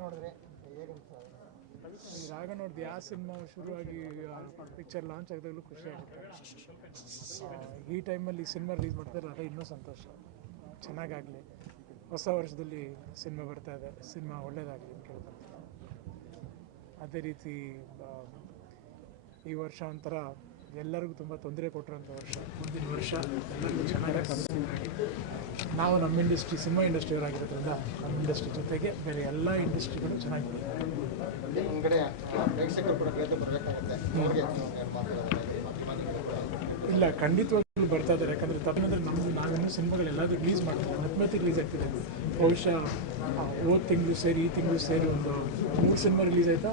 ನೋಡಿದ್ರೆ? ರಾಗ ನೋಡ್ದೆ ಆ ಸಿನಿಮಾ ಶುರುವಾಗಿ ಪಿಕ್ಚರ್ ಲಾಂಚ್ ಆಗಿದಾಗಲೂ ಖುಷಿ ಆಗುತ್ತೆ ಈ ಟೈಮಲ್ಲಿ ಸಿನಿಮಾ ರಿಲೀಸ್ ಮಾಡ್ತಾರೆ ಅದೇ ಇನ್ನೂ ಸಂತೋಷ ಚೆನ್ನಾಗಾಗಲಿ, ಹೊಸ ವರ್ಷದಲ್ಲಿ ಸಿನಿಮಾ ಬರ್ತಾ ಇದೆ ಸಿನಿಮಾ ಒಳ್ಳೇದಾಗಲಿ ಅಂತ ಕೇಳ್ತಾರೆ ಅದೇ ರೀತಿ ಈ ವರ್ಷ ಒಂಥರ ಎಲ್ಲರಿಗೂ ತುಂಬ ತೊಂದರೆ ಕೊಟ್ಟಿರೋಂಥ ವರ್ಷ. ಮುಂದಿನ ವರ್ಷ ಎಲ್ಲರಿಗೂ ಚೆನ್ನಾಗಿ ಮಾಡಿ ನಾವು ನಮ್ಮ ಇಂಡಸ್ಟ್ರಿ, ಸಿನಿಮಾ ಇಂಡಸ್ಟ್ರಿಯವರಾಗಿರೋದ್ರಿಂದ ನಮ್ಮ ಇಂಡಸ್ಟ್ರಿ ಜೊತೆಗೆ ಬೇರೆ ಎಲ್ಲ ಇಂಡಸ್ಟ್ರಿಗಳು ಚೆನ್ನಾಗಿದೆ ಒಂದ್ ಕಡೆ ಆ, ಪ್ರೇಕ್ಷಕರು ಕೂಡ ಬೇಗ ಬರಬೇಕಾಗುತ್ತೆ. ಅವ್ರಿಗೆ. ಇಲ್ಲ ಖಂಡಿತವಾಗ್ಲೂ ಬರ್ತಾ ಇದ್ದಾರೆ. ಯಾಕಂದರೆ ತಪ್ಪಂದ್ರೆ ನಮ್ಮ ನಾವಿನ್ನೂ ಸಿನಿಮಾಗಳು ಎಲ್ಲಾದರೂ ರಿಲೀಸ್ ಮಾಡ್ತೀವಿ. ಮತ್ತೆ ಮತ್ತೆ ರಿಲೀಸ್ ಆಗ್ತಿದೆ. ಬಹುಶಃ ಹೋದ ತಿಂಗಳು ಸೇರಿ ಈ ತಿಂಗಳು ಸೇರಿ ಒಂದು ಮೂರು ಸಿನಿಮಾ ರಿಲೀಸ್ ಆಯ್ತಾ?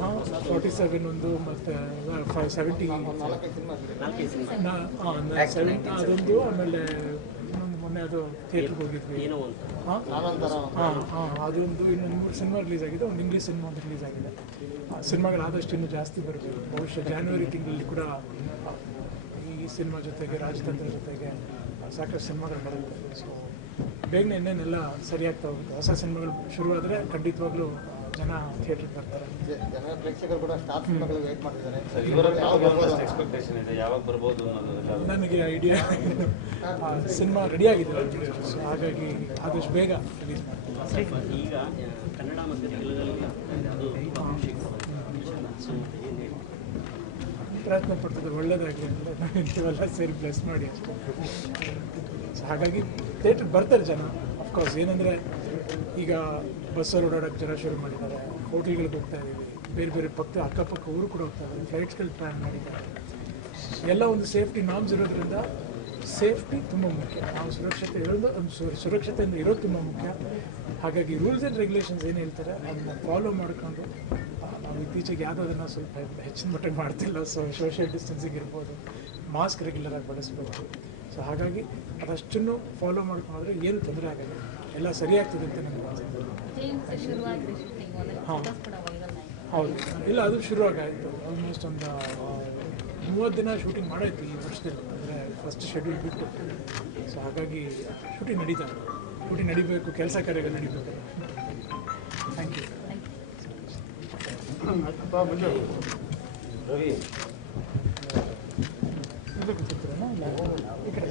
ಹಾಂ ಫಾರ್ಟಿ ಸೆವೆನ್ ಒಂದು ಮತ್ತು ಫೈವ್ ಸೆವೆಂಟಿ ನಾಲ್ಕೈದು ಸಿನಿಮಾ ಸೆವೆಂಟಿ ಅದೊಂದು ಆಮೇಲೆ ಮೊನ್ನೆ ಅದು ಥಿಯೇಟ್ರಿಗೆ ಹೋಗಿದ್ವಿ. ಹಾಂ? ಹಾಂ ಅದೊಂದು ಇನ್ನು ಮೂರು ಸಿನಿಮಾ ರಿಲೀಸ್ ಆಗಿದೆ. ಒಂದು ಇಂಗ್ಲೀಷ್ ಸಿನಿಮಾ ಒಂದು ರಿಲೀಸ್ ಆಗಿದೆ. ಆ ಸಿನಿಮಾಗಳಾದಷ್ಟು ಇನ್ನೂ ಜಾಸ್ತಿ ಬರಬೇಕು ಬಹುಶಃ ಜಾನ್ವರಿ ತಿಂಗಳಲ್ಲಿ ಕೂಡ ಈ ಸಿನಿಮಾ ಜೊತೆಗೆ ರಾಜತಂತ್ರ ಜೊತೆಗೆ ಸಾಕಷ್ಟು ಸಿನಿಮಾಗಳು ಬರುತ್ತೆ. ಸೊ ಬೇಗನೆ ಇನ್ನೇನೆಲ್ಲ ಸರಿಯಾಗ್ತಾ ಹೋಗುತ್ತೆ. ಹೊಸ ಸಿನಿಮಾಗಳು ಶುರುವಾದರೆ ಖಂಡಿತವಾಗ್ಲೂ ಜನ ಥಿಯೇಟ್ರಿಗೆ ಬರ್ತಾರೆ. ಜನ ಪ್ರೇಕ್ಷಕರು ಕೂಡ ಸ್ಟಾಫ್ ಸಿನಿಮಾಗಳು ವೇಟ್ ಮಾಡ್ತಿದ್ದಾರೆ. ಎಕ್ಸ್ಪೆಕ್ಟೇಷನ್ ಇದೆ? ಯಾವಾಗ ಬರ್ಬೋದು ಅನ್ನೋದು ನನಗೆ ಐಡಿಯಾ ಸಿನಿಮಾ ರೆಡಿ ಆಗಿದೆ ಸೊ ಹಾಗಾಗಿ ಆದಷ್ಟು ಬೇಗ ರಿಲೀಸ್ ಮಾಡ್ತೀವಿ ಈಗ ಕನ್ನಡ ಮತ್ತು ತೆಲುಗಲ್ಲಿ ಪ್ರಯತ್ನ ಪಡ್ತಿದ್ರೆ ಒಳ್ಳೇದಾಗಲಿ ಅಂತ ಸೇರಿ ಪ್ಲೇಸ್ ಮಾಡಿ ಅಷ್ಟೇ. ಸೊ ಹಾಗಾಗಿ ಥಿಯೇಟ್ರಿಗೆ ಬರ್ತಾರೆ ಜನ. ಅಫ್ಕೋರ್ಸ್ ಏನಂದರೆ ಈಗ ಬಸ್ಸಲ್ಲಿ ಓಡಾಡೋಕ್ಕೆ ಜನ ಶುರು ಮಾಡಿದ್ದಾರೆ. ಹೋಟೆಲ್ಗಳಿಗೆ ಹೋಗ್ತಾ ಇದ್ದೀವಿ. ಬೇರೆ ಬೇರೆ ಪಕ್ಕ, ಅಕ್ಕಪಕ್ಕ ಊರು ಕೂಡ ಹೋಗ್ತಾ ಇದ್ದಾರೆ. ಫ್ಲೈಟ್ಸ್ಗಳು ಪ್ಲ್ಯಾನ್ ಮಾಡಿದ್ದಾರೆ. ಎಲ್ಲ ಒಂದು ಸೇಫ್ಟಿ ನಾಮ್ಸ್ ಇರೋದ್ರಿಂದ ಸೇಫ್ಟಿ ತುಂಬ ಮುಖ್ಯ. ನಾವು ಸುರಕ್ಷತೆ ಇರೋದು ಸುರಕ್ಷತೆಯಿಂದ ಇರೋದು ತುಂಬ ಮುಖ್ಯ. ಹಾಗಾಗಿ ರೂಲ್ಸ್ ಆ್ಯಂಡ್ ರೆಗ್ಯುಲೇಷನ್ಸ್ ಏನು ಹೇಳ್ತಾರೆ, ಅದನ್ನ ಫಾಲೋ ಮಾಡ್ಕೊಂಡು ನಾವು ಇತ್ತೀಚೆಗೆ ಯಾವುದೋ ಸ್ವಲ್ಪ ಹೆಚ್ಚಿನ ಮಟ್ಟಿಗೆ ಮಾಡ್ತಿಲ್ಲ ಸೊ ಸೋಷಿಯಲ್ ಡಿಸ್ಟೆನ್ಸಿಂಗ್ ಇರ್ಬೋದು. ಮಾಸ್ಕ್ ರೆಗ್ಯುಲರಾಗಿ ಬಳಸ್ಬೋದು. ಸೊ ಹಾಗಾಗಿ ಅದಷ್ಟನ್ನು ಫಾಲೋ ಮಾಡ್ಕೊಂಡ್ರೆ ಏನು ತೊಂದರೆ ಆಗಲ್ಲ. ಎಲ್ಲ ಸರಿಯಾಗ್ತದೆ ಅಂತ ನನಗೆ ಹಾ. ಹೌದು. ಇಲ್ಲ ಅದು ಶುರುವಾಗಾಯಿತು. ಆಲ್ಮೋಸ್ಟ್ ಒಂದು ಮೂವತ್ತು ದಿನ ಶೂಟಿಂಗ್ ಮಾಡಾಯಿತು ಈ ವರ್ಷದಲ್ಲಿ. ಅಂದರೆ ಫಸ್ಟ್ ಶೆಡ್ಯೂಲ್ ಬಿಟ್ಟು. ಸೊ ಹಾಗಾಗಿ ಶೂಟಿಂಗ್ ನಡೀತಾ ಇದೆ. ಶೂಟಿಂಗ್ ನಡಿಬೇಕು ಕೆಲಸ ಕಾರ್ಯಗಳು ನಡಿಬೇಕು. Thank you Ravi. ಇದಕ್ಕೆ ಚಿತ್ರನ ಈ ಕಡೆ.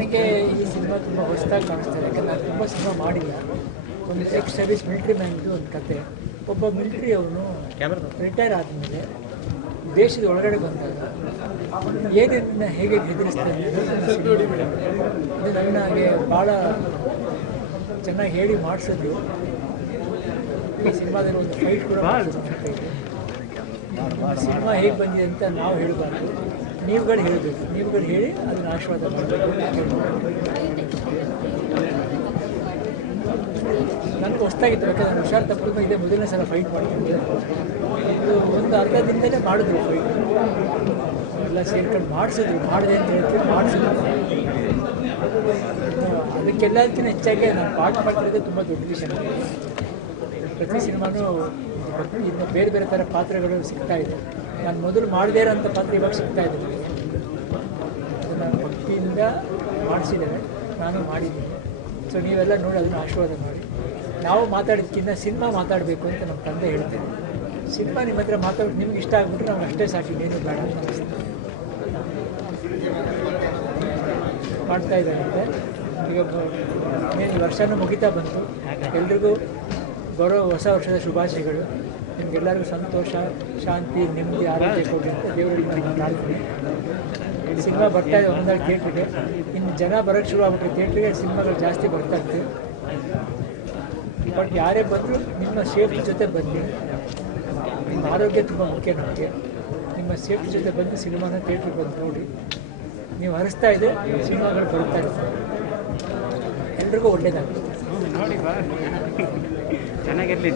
ನನಗೆ ಈ ಸಿನಿಮಾ ತುಂಬ ಹೊಸದಾಗಿ ಕಾಣಿಸ್ತಾರೆ ಯಾಕಂದ್ರೆ ನಾನು ತುಂಬ ಸಿನಿಮಾ ಮಾಡಿಲ್ಲ. ಒಂದು ಎಕ್ಸ್ ಸರ್ವಿಸ್ ಮಿಲಿಟ್ರಿ ಮ್ಯಾನ್ದು ಒಂದು ಕತೆ. ಒಬ್ಬ ಮಿಲಿಟ್ರಿ ಅವನು ರಿಟೈರ್ ಆದಮೇಲೆ ದೇಶದ ಒಳಗಡೆ ಬಂದಾಗ ಏನೇನ ಹೇಗೆ ಹೆದರಿಸ್ತಾನೆ ಅದು ನನ್ನ ಹಾಗೆ ಭಾಳ ಚೆನ್ನಾಗಿ ಹೇಳಿ ಮಾಡಿಸಿದ್ರು. ಈ ಸಿನಿಮಾದಲ್ಲಿ ಒಂದು ಫೈಟ್ ಕೂಡ ಸಿನಿಮಾ ಹೇಗೆ ಬಂದಿದೆ ಅಂತ ನಾವು ಹೇಳಬಾರ್ದು. ನೀವುಗಳು ಹೇಳಬೇಕು ನೀವುಗಳು ಹೇಳಿ ಅದನ್ನು ಆಶೀರ್ವಾದ ನನಗೆ ಹೊಸ್ತಾಗಿತ್ತು ಯಾಕಂದ್ರೆ ನಾನು ಹುಷಾರು ತಪ್ಪಲು ಇದೇ ಮೊದಲನೇ ಸಲ ಫೈಟ್ ಮಾಡ್ತಿದ್ದೆ ಒಂದು ಅರ್ಧ ದಿನದಲ್ಲೇ ಮಾಡಿದ್ರು ಫೈಟ್ ಎಲ್ಲ ಸೇರ್ಕೊಂಡು ಮಾಡಿಸಿದ್ರು, ಮಾಡಿದೆ ಅಂತ ಹೇಳ್ತೀವಿ, ಮಾಡಿಸಿದ್ರು. ಅದಕ್ಕೆಲ್ಲದಕ್ಕಿಂತ ಹೆಚ್ಚಾಗಿ ನಾನು ಪಾಠ ಮಾಡ್ತಿರೋದೇ ತುಂಬ ದೊಡ್ಡ ವಿಷಯ. ಪ್ರತಿ ಸಿನಿಮಾನೂ ಇನ್ನು ಬೇರೆ ಬೇರೆ ಥರ ಪಾತ್ರಗಳು ಸಿಗ್ತಾ ಇದೆ. ನಾನು ಮೊದಲು ಮಾಡದೇ ಇರೋಂಥ ಪಾತ್ರ ಇವಾಗ ಸಿಗ್ತಾ ಇದೆ. ನಾನು ಭಕ್ತಿಯಿಂದ ಮಾಡಿಸಿದ್ದೇವೆ. ನಾನು ಮಾಡಿದ್ದೀನಿ. ಸೊ ನೀವೆಲ್ಲ ನೋಡಿ, ಅದನ್ನು ಆಶೀರ್ವಾದ ಮಾಡಿ. ನಾವು ಮಾತಾಡೋದಕ್ಕಿಂತ ಸಿನಿಮಾ ಮಾತಾಡಬೇಕು ಅಂತ ನಮ್ಮ ತಂದೆ ಹೇಳ್ತೇನೆ ಸಿನಿಮಾ ನಿಮ್ಮ ಹತ್ರ ಮಾತಾಡೋದು ನಿಮ್ಗೆ ಇಷ್ಟ ಆಗಿಬಿಟ್ರೆ ನಾವು ಅಷ್ಟೇ ಸಾಕು ಏನು ಬೇಡ ಮಾಡ್ತಾ ಇದ್ದಾರೆ ಈಗ ಏನು ವರ್ಷನೂ ಮುಗಿತಾ ಬಂತು. ಎಲ್ರಿಗೂ ಬರೋ ಹೊಸ ವರ್ಷದ ಶುಭಾಶಯಗಳು. ನಿಮಗೆಲ್ಲರಿಗೂ ಸಂತೋಷ, ಶಾಂತಿ, ನೆಮ್ಮದಿ, ಆರೋಗ್ಯ ಕೊಡಿ ಅಂತ ದೇವರಿಗೆ ನಾನು ಸಿನಿಮಾ ಬರ್ತಾ ಇದೆ ಒಂದಾಗಿ ಥಿಯೇಟ್ರಿಗೆ. ಇನ್ನು ಜನ ಬರೋಕ್ಕೆ ಶುರು ಆಗ್ಬಿಟ್ರೆ ಥಿಯೇಟ್ರಿಗೆ ಸಿನಿಮಾಗಳು ಜಾಸ್ತಿ ಬರ್ತಾ ಇರ್ತವೆ ಬಟ್ ಯಾರೇ ಬಂದರೂ ನಿಮ್ಮ ಸೇಫ್ಟಿ ಜೊತೆ ಬನ್ನಿ. ನಿಮ್ಮ ಆರೋಗ್ಯ ತುಂಬ ಮುಖ್ಯ ನಮಗೆ. ನಿಮ್ಮ ಸೇಫ್ಟಿ ಜೊತೆ ಬಂದು ಸಿನಿಮಾನ ಥಿಯೇಟ್ರಿಗೆ ಬಂದು ನೋಡಿ. ನೀವು ಹರಿಸ್ತಾ ಇದೆ, ಸಿನಿಮಾಗಳು ಬರ್ತಾ ಇರ್ತವೆ ಎಲ್ರಿಗೂ ಒಳ್ಳೇದಾಗುತ್ತೆ ನೋಡಿ ಚೆನ್ನಾಗಿರ್ಲಿ